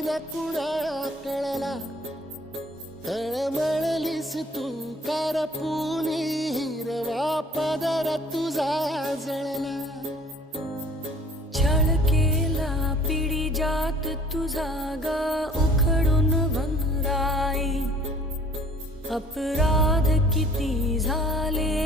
न कुणा कळला, तळमळलीस तू करपुनी, हिरवा पदर तुझा जळला. छळ केला पिढी जात तुझा ग उखडून वनराई, अपराध किती झाले